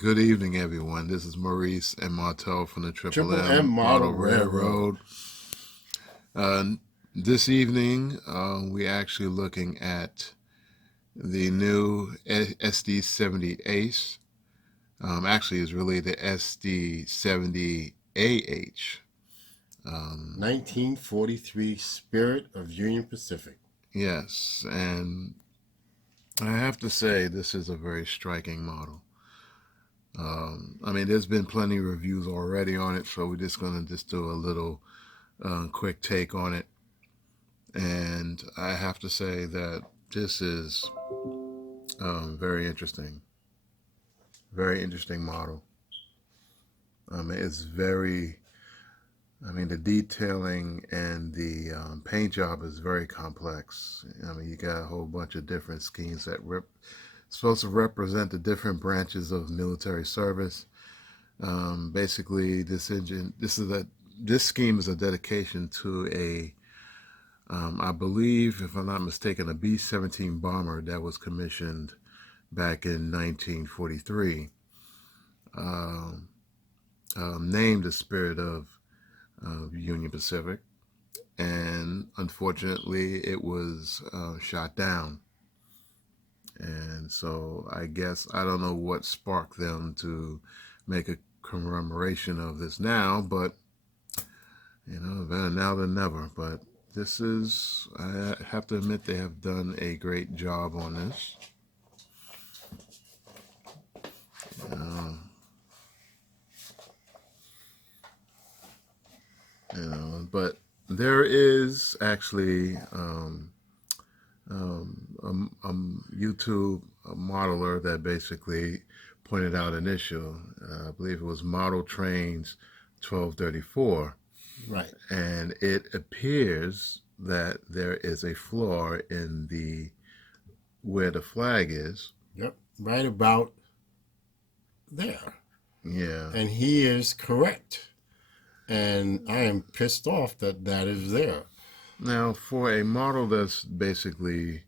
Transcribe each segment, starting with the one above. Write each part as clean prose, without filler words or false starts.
Good evening, everyone. This is Maurice and Martel from the Triple Triple M M Model Model Railroad. Railroad. Uh, this evening, we're actually looking at the new SD70AH. Actually, it's really the SD70AH. 1943 Spirit of Union Pacific. Yes, and I have to say, this is a very striking model. There's been plenty of reviews already on it, so we're just going to just do a little quick take on it. And I have to say that this is very interesting. Very interesting model. It's very, the detailing and the paint job is very complex. You got a whole bunch of different schemes that supposed to represent the different branches of military service. Basically, this scheme is a dedication to I believe, if I'm not mistaken, a B-17 bomber that was commissioned back in 1943, named the Spirit of Union Pacific, and unfortunately, it was shot down. And so I guess I don't know what sparked them to make a commemoration of this now, but better now than never. But this is, I have to admit, they have done a great job on this. But there is actually a YouTube modeler that basically pointed out an issue. I believe it was Model Trains 1234. Right. And it appears that there is a flaw in where the flag is. Yep. Right about there. Yeah. And he is correct. And I am pissed off that that is there. Now, for a model that's basically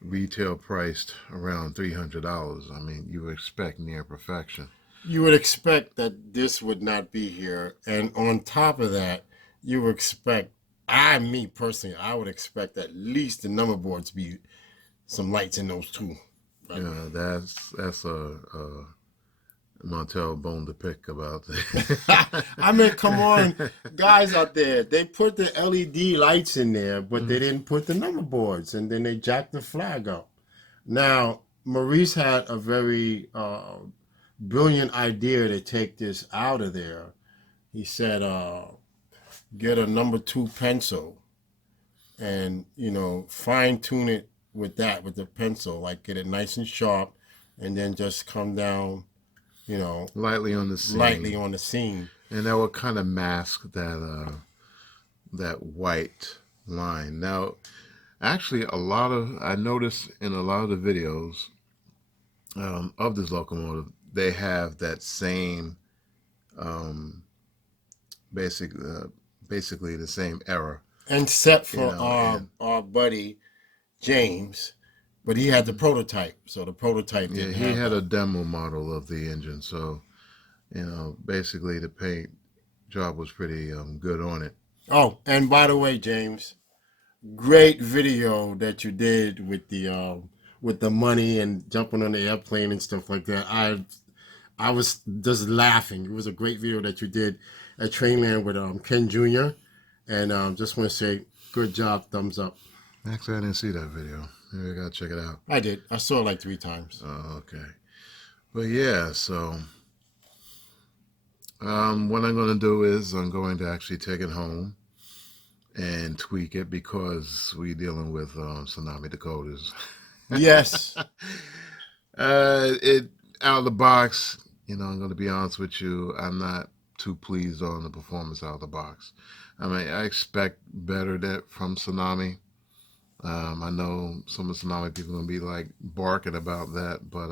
retail priced around $300, you would expect near perfection. You would expect that this would not be here. And on top of that, you would expect, me personally, I would expect at least the number boards be some lights in those too. Right? Yeah, that's a Montel bone to pick about that. Come on, guys out there. They put the LED lights in there, but they didn't put the number boards, and then they jacked the flag up. Now, Maurice had a very brilliant idea to take this out of there. He said, get a number 2 pencil and, fine tune it with the pencil, like get it nice and sharp, and then just come down, lightly on the scene. And that would kind of mask that white line. Now, actually, I noticed in a lot of the videos of this locomotive, they have that same basically the same error. Except for our buddy James, but he had the prototype, so the prototype didn't he had a demo model of the engine, so basically the paint job was pretty good on it. Oh, and by the way, James, great video that you did with the money and jumping on the airplane and stuff like that. I was just laughing. It was a great video that you did at Trainland with Ken Jr. And just want to say, good job, thumbs up. Actually, I didn't see that video. Maybe I gotta check it out. I did. I saw it like 3 times. Oh, okay. But yeah, so what I'm going to do is I'm going to actually take it home and tweak it because we're dealing with tsunami decoders. Yes. It out of the box, I'm going to be honest with you, I'm not too pleased on the performance out of the box. I expect better from Tsunami. I know some of the Tsunami people are going to be like barking about that, but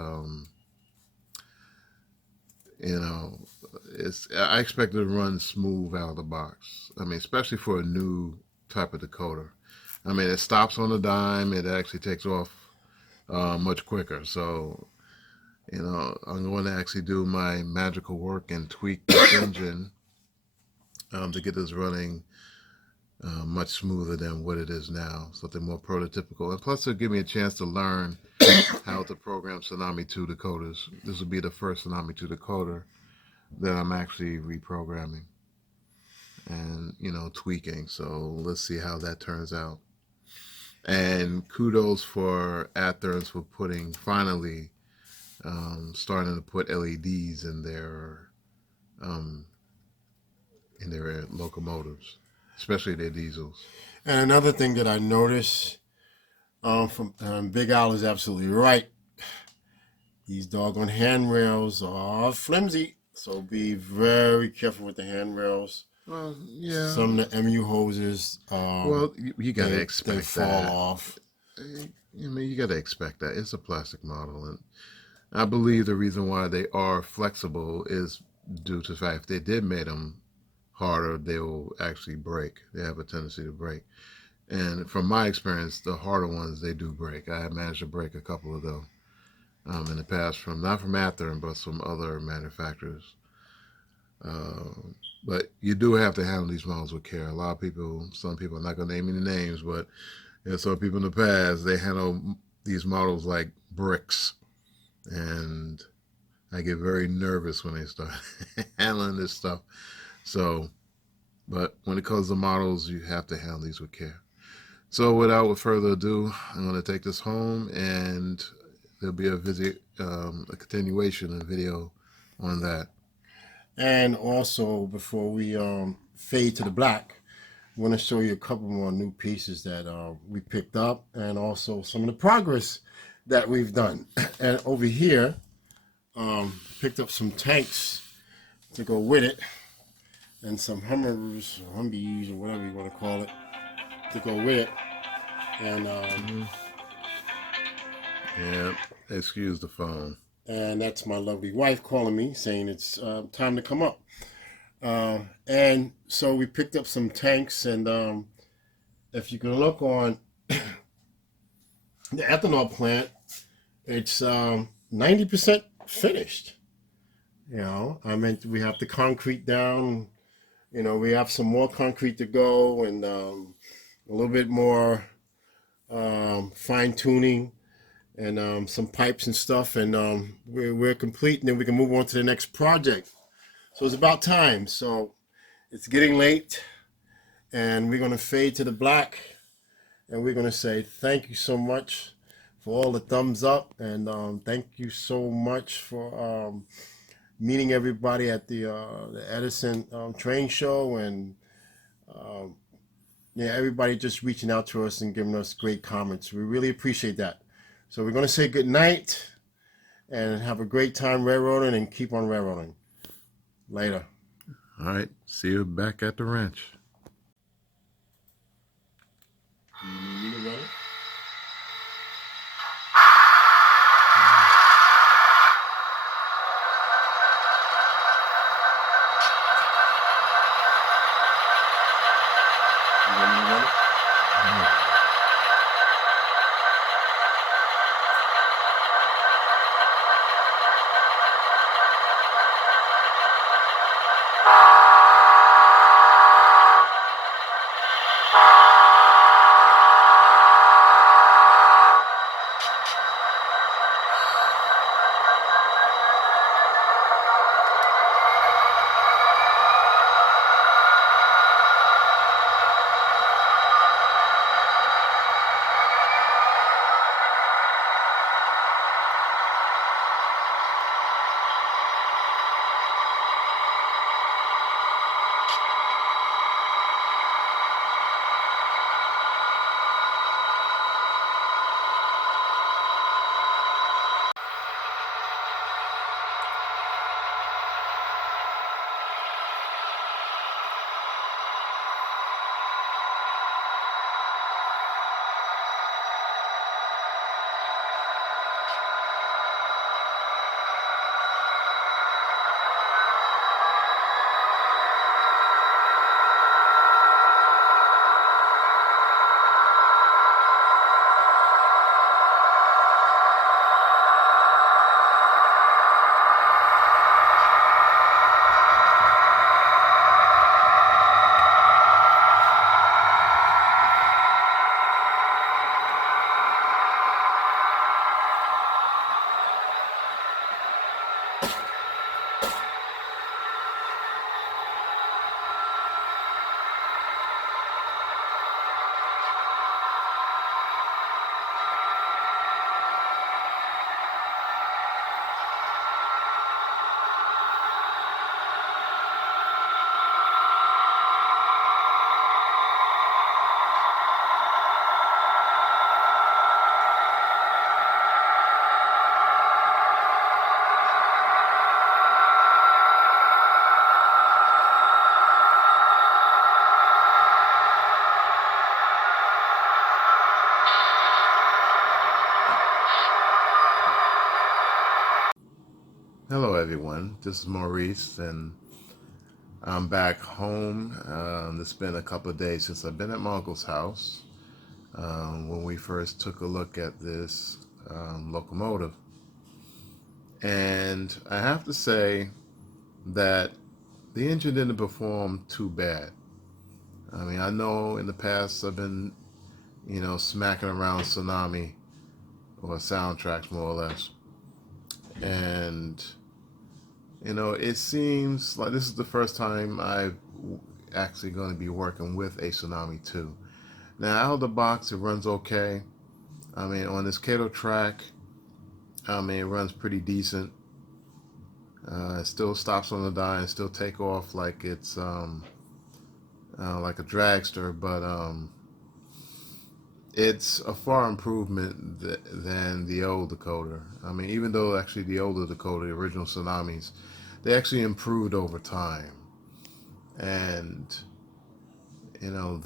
I expect it to run smooth out of the box. Especially for a new type of decoder. It stops on a dime. It actually takes off much quicker. So I'm going to actually do my magical work and tweak this engine to get this running much smoother than what it is now, something more prototypical. And plus, it'll give me a chance to learn how to program Tsunami 2 decoders. This will be the first Tsunami 2 decoder that I'm actually reprogramming and, tweaking. So let's see how that turns out. And kudos for Athearn for finally starting to put LEDs um, in their locomotives, especially their diesels. And another thing that I noticed from Big Al is absolutely right. These doggone handrails are flimsy, so be very careful with the handrails. Well, yeah. Some of the MU hoses, well, you got to expect they fall that. off. You got to expect that. It's a plastic model, and I believe the reason why they are flexible is due to the fact if they did make them harder, they will actually break. They have a tendency to break. And from my experience, the harder ones, they do break. I have managed to break a couple of those in the past, not from Athearn, but some other manufacturers. But you do have to handle these models with care. A lot of people, some people, I'm not going to name any names, but some people in the past, they handle these models like bricks. And I get very nervous when they start handling this stuff. So, but when it comes to models, you have to handle these with care. So without further ado, I'm going to take this home, and there'll be a continuation of video on that. And also, before we fade to the black, I want to show you a couple more new pieces that we picked up, and also some of the progress that we've done. And over here, picked up some tanks to go with it, and some Humvees, or whatever you want to call it, to go with it. And yeah, excuse the phone. And that's my lovely wife calling me, saying it's time to come up. And so we picked up some tanks, and if you can look on the ethanol plant, it's 90% finished. I mean, we have the concrete down. We have some more concrete to go, and a little bit more fine tuning, and some pipes and stuff, and we're complete, and then we can move on to the next project. So it's about time. So it's getting late, and we're going to fade to the black, and we're going to say thank you so much for all the thumbs up, and thank you so much for meeting everybody at the Edison train show, and everybody just reaching out to us and giving us great comments. We really appreciate that. So we're going to say good night and have a great time railroading, and keep on railroading. Later. All right. See you back at the ranch. everyone. This is Maurice, and I'm back home. It's been a couple of days since I've been at my uncle's house when we first took a look at this locomotive. And I have to say that the engine didn't perform too bad. I mean, I know in the past I've been, smacking around Tsunami or Soundtraxx more or less. And it seems like this is the first time I'm actually going to be working with a Tsunami 2. Now, out of the box, it runs okay. I mean, on this Kudos track, it runs pretty decent. It still stops on the dime, still take off like it's like a dragster, but it's a far improvement than the old decoder. I mean, even though actually the older decoder, the original Tsunamis, they actually improved over time. And,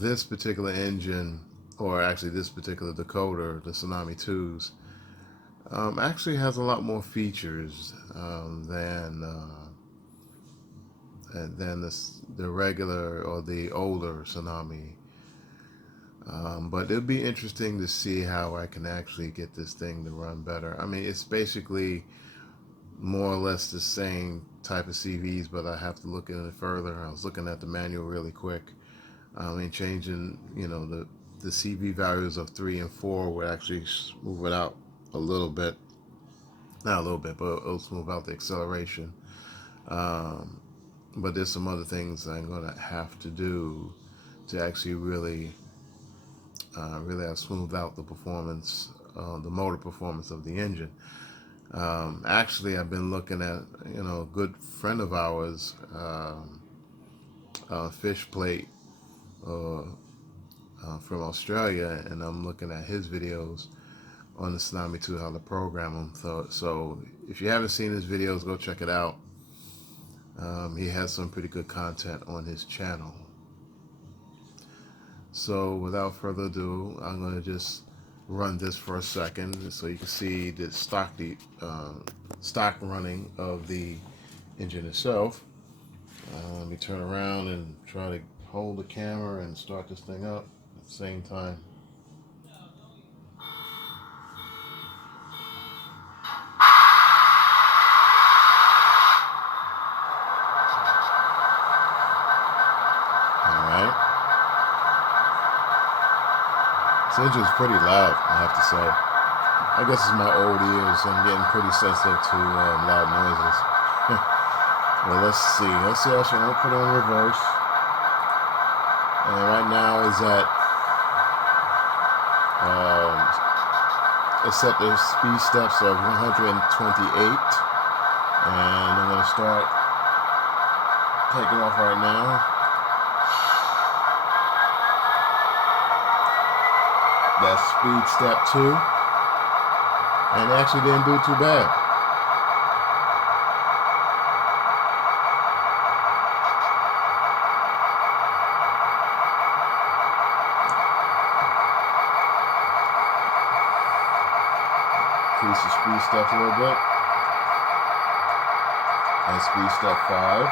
this particular engine, or actually this particular decoder, the Tsunami 2s, actually has a lot more features than the regular or the older Tsunami. But it'll be interesting to see how I can actually get this thing to run better. I mean, it's basically more or less the same type of CVs, but I have to look at it further. I was looking at the manual really quick. Changing, the CV values of 3 and 4 would actually smooth it out a little bit. Not a little bit, but it'll smooth out the acceleration. But there's some other things I'm going to have to do to actually really have smoothed out the performance, the motor performance of the engine. Actually, I've been looking at, a good friend of ours, Fish Plate from Australia, and I'm looking at his videos on the Tsunami 2, how to program them. So if you haven't seen his videos, go check it out. He has some pretty good content on his channel. So without further ado, I'm going to just run this for a second so you can see the stock running of the engine itself. Let me turn around and try to hold the camera and start this thing up at the same time. Alright. This engine's pretty loud, I have to say. I guess it's my old ears. I'm getting pretty sensitive to loud noises. Well, let's see. Actually, I'm going to put it on reverse. And right now is at, it's set the speed steps of 128. And I'm going to start taking off right now. That's speed step 2. And it actually didn't do too bad. Increase the speed steps a little bit. And speed step 5.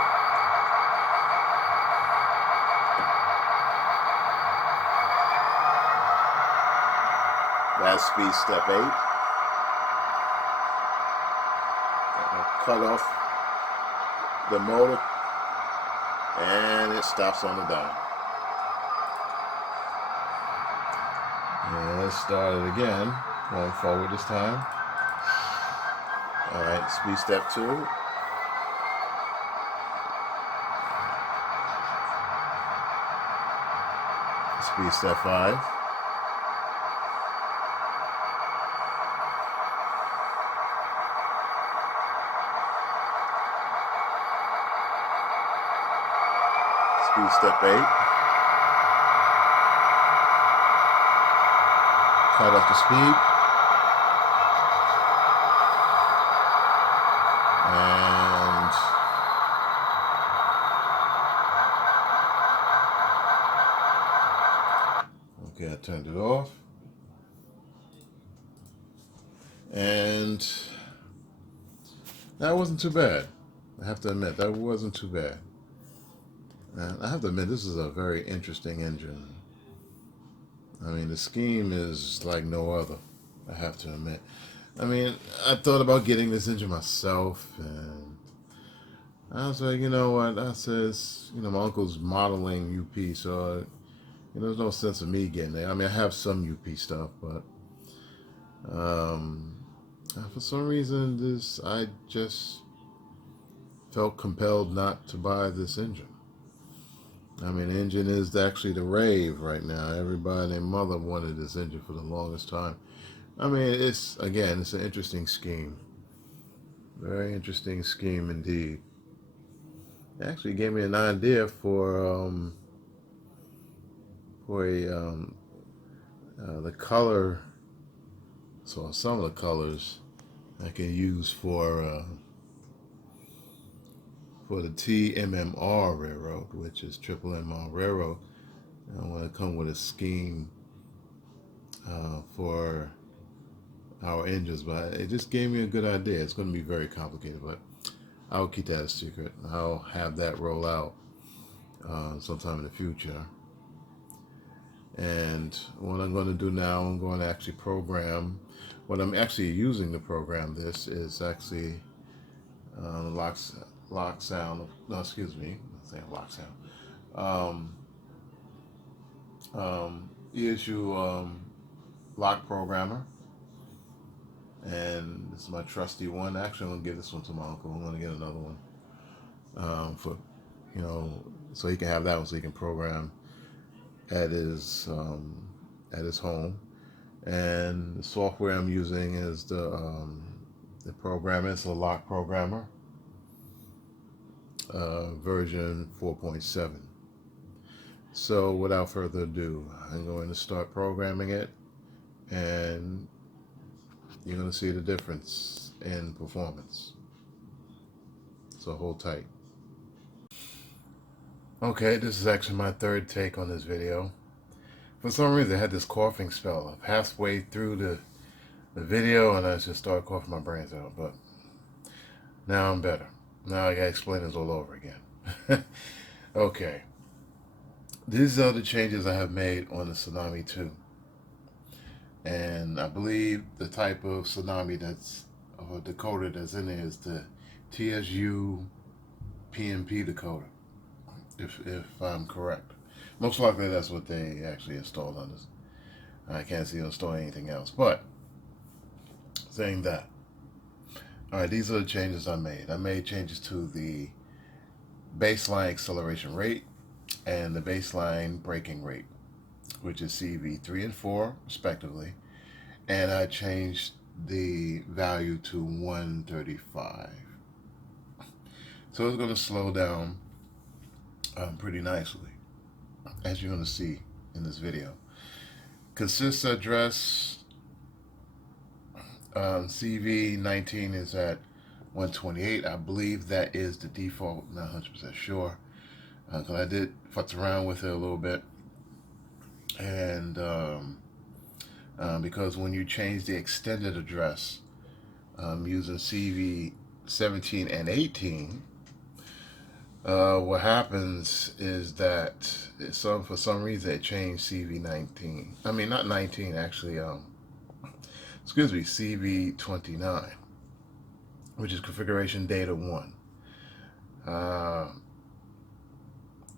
That's speed step 8. Cut off the motor and it stops on the dime. And let's start it again, going forward this time. Alright, speed step 2. Speed step 5. Speed step 8. Cut off the speed. And okay, I turned it off. And that wasn't too bad. I have to admit, that wasn't too bad. And I have to admit, this is a very interesting engine. I mean, the scheme is like no other, I have to admit. I mean, I thought about getting this engine myself, and I was like, you know what? I says, you know, my uncle's modeling UP, so there's no sense of me getting it. I mean, I have some UP stuff, but um, for some reason, I just felt compelled not to buy this engine. I mean, the engine is actually the rave right now. Everybody and their mother wanted this engine for the longest time. I mean, it's an interesting scheme. Very interesting scheme indeed. It actually gave me an idea for the color. So some of the colors I can use for the TMMR railroad, which is Triple MR railroad. I want to come with a scheme for our engines, but it just gave me a good idea. It's going to be very complicated, but I'll keep that a secret. I'll have that roll out sometime in the future. And what I'm going to do now, I'm going to actually program. What I'm actually using to program this is actually lock sound. No, excuse me, I'm saying lock sound. ESU lock programmer, and this is my trusty one. Actually, I'm gonna give this one to my uncle. I'm gonna get another one for, so he can have that one, so he can program at his home. And the software I'm using is the programmer. It's a lock programmer, version 4.7. So without further ado, I'm going to start programming it, and you're going to see the difference in performance. So hold tight. Okay, this is actually my third take on this video. For some reason, I had this coughing spell halfway through the video, and I just started coughing my brains out. But now I'm better. Now I gotta explain this all over again. Okay. These are the changes I have made on the Tsunami 2. And I believe the type of Tsunami of a decoder that's in there is the TSU PMP decoder, if I'm correct. Most likely that's what they actually installed on this. I can't see them installing anything else. But saying that, all right, these are the changes I made. I made changes to the baseline acceleration rate and the baseline braking rate, which is CV3 and 4 respectively, and I changed the value to 135. So it's going to slow down pretty nicely, as you're going to see in this video. Consist address CV19 is at 128. I believe that is the default, not 100% sure, because I did futz around with it a little bit. And because when you change the extended address using CV 17 and 18, what happens is that for some reason it changed CV 19. I mean, not 19, actually, excuse me, CV 29, which is configuration data 1.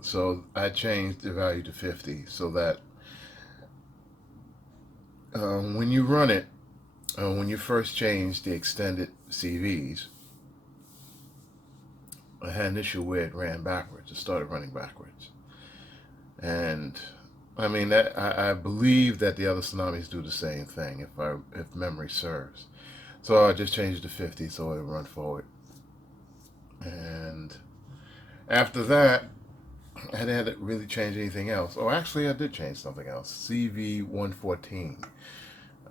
So I changed the value to 50 so that when you run it, when you first change the extended CVs, I had an issue where it ran backwards. It started running backwards. And I mean, that I believe that the other tsunamis do the same thing, if memory serves. So I just changed it to 50 so it'll run forward. And after that, I hadn't really changed anything else. Oh, actually, I did change something else. CV114.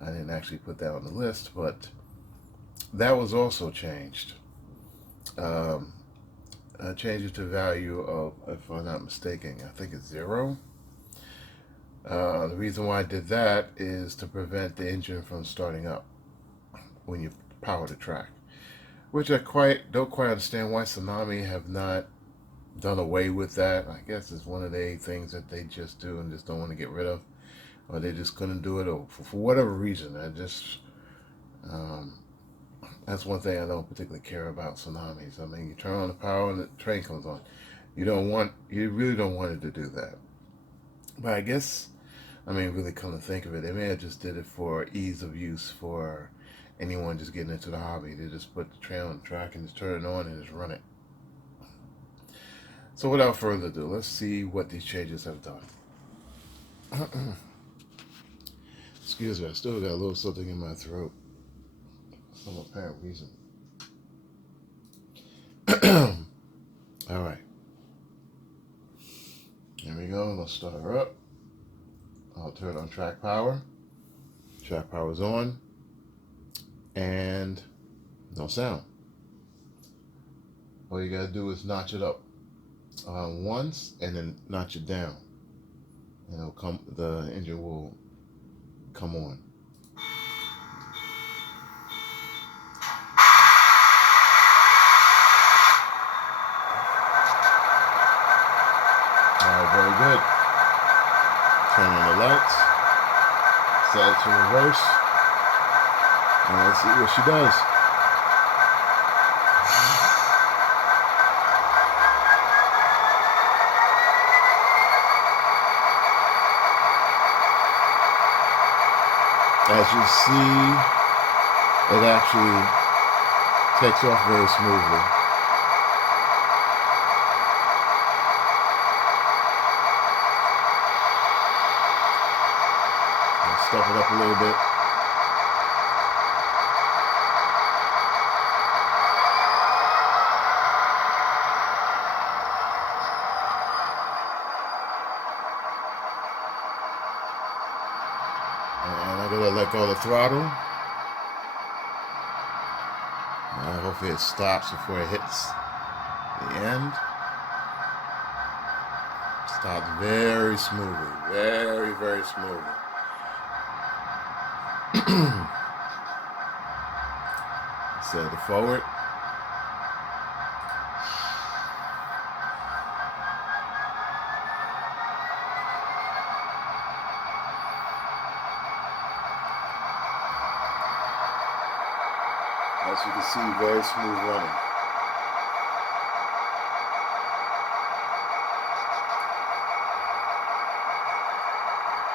I didn't actually put that on the list, but that was also changed. I changed it to value of, if I'm not mistaken, I think it's 0. The reason why I did that is to prevent the engine from starting up when you power the track. which I don't quite understand why Tsunami have not done away with that. I guess it's one of the things that they just do and just don't want to get rid of, or they just couldn't do it, or for whatever reason. Um, that's one thing I don't particularly care about tsunamis. I mean, you turn on the power and the train comes on. You really don't want it to do that. But I guess, I mean, really come to think of it, they may have just did it for ease of use for anyone just getting into the hobby. They just put the train on the track and just turn it on and just run it. So without further ado, let's see what these changes have done. Excuse me, I still got a little something in my throat for some apparent reason. All right. Here we go. Let's start her up. I'll turn on track power. Track power is on. And no sound. All you got to do is notch it up once and then notch it down. And it'll come, the engine will come on. Very good. Turn on the lights. Set it to reverse. And let's see what she does. As you see, it actually takes off very smoothly. Step it up a little bit. And I'm going to let go of the throttle. Hopefully it stops before it hits the end. Stops very smoothly. Very, very smoothly. Set it forward. As you can see, very smooth running.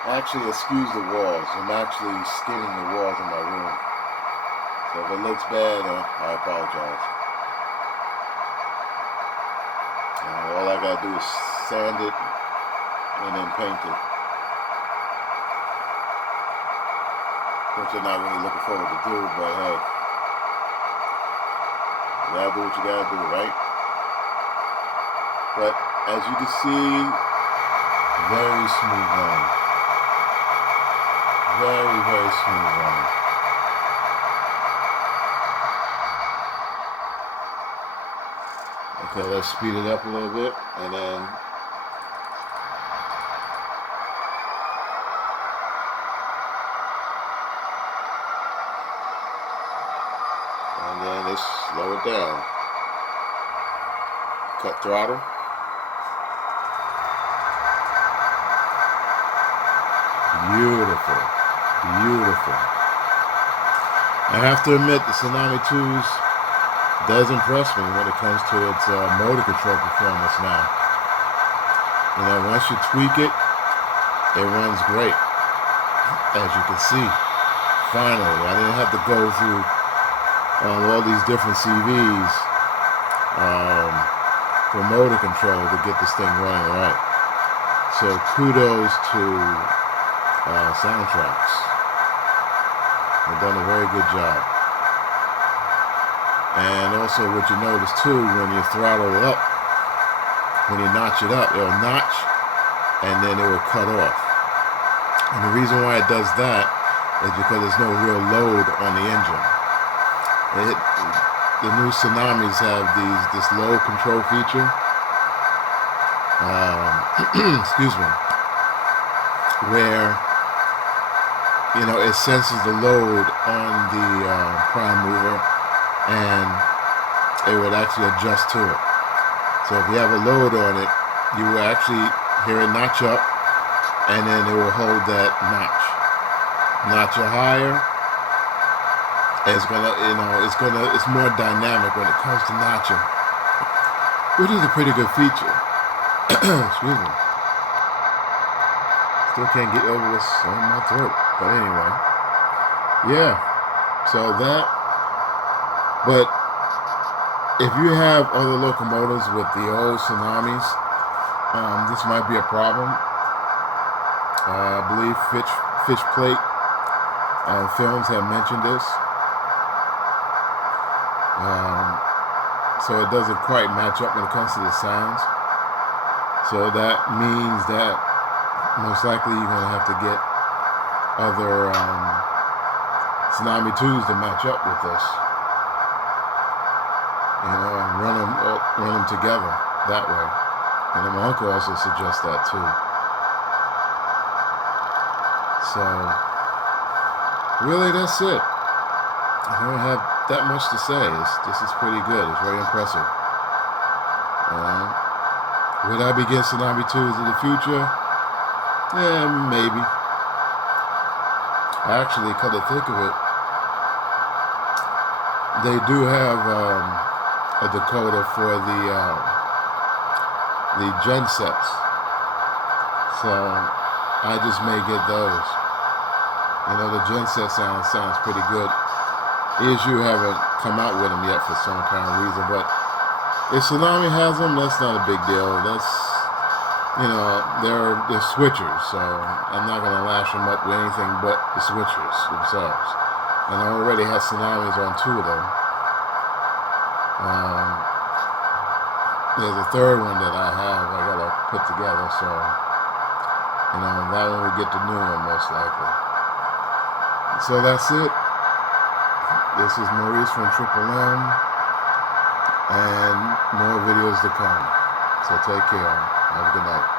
Actually, excuse the walls. I'm actually skidding the walls in my room. So if it looks bad, I apologize. All I gotta do is sand it and then paint it. Which I'm not really looking forward to do, but hey. You gotta do what you gotta do, right? But as you can see, very smooth running. Very, very smooth running. Okay, let's speed it up a little bit, and then let's slow it down. Cut throttle. Beautiful. Beautiful. I have to admit, the Tsunami 2s does impress me when it comes to its motor control performance now. You know, once you tweak it, it runs great. As you can see, finally, I didn't have to go through all these different CVs for motor control to get this thing running right. So kudos to Soundtraxx. They've done a very good job. And also what you notice too, when you throttle it up, when you notch it up, it'll notch and then it will cut off. And the reason why it does that is because there's no real load on the engine. The new Tsunamis have this load control feature. Excuse me. Where, you know, it senses the load on the prime mover and it would actually adjust to it. So if you have a load on it, you will actually hear it notch up, and then it will hold that notch. Notch it higher. It's more dynamic when it comes to notching, which is a pretty good feature. Excuse me. Still can't get over this on my throat, but anyway, yeah. So that, but if you have other locomotives with the old tsunamis, this might be a problem. I believe Fish Plate Films have mentioned this. So it doesn't quite match up when it comes to the sounds. So that means that most likely you're going to have to get other Tsunami 2s to match up with this. And run them together that way. And then my uncle also suggests that too. So really, that's it. I don't have that much to say. This is pretty good. It's very impressive. Would I begin Tsunami 2s in the future? Yeah, maybe. Actually, come to think of it, they do have a decoder for the gen sets. So I just may get those. The gen set sounds pretty good. Issue haven't come out with them yet for some kind of reason, but if Tsunami has them, that's not a big deal. That's, they're switchers, so I'm not going to lash them up with anything but the switchers themselves. And I already have Tsunamis on 2 of them. There's a third one that I got to put together, so, that one will get the new one most likely. So that's it. This is Maurice from Triple M, and more videos to come. So take care. Have a good night.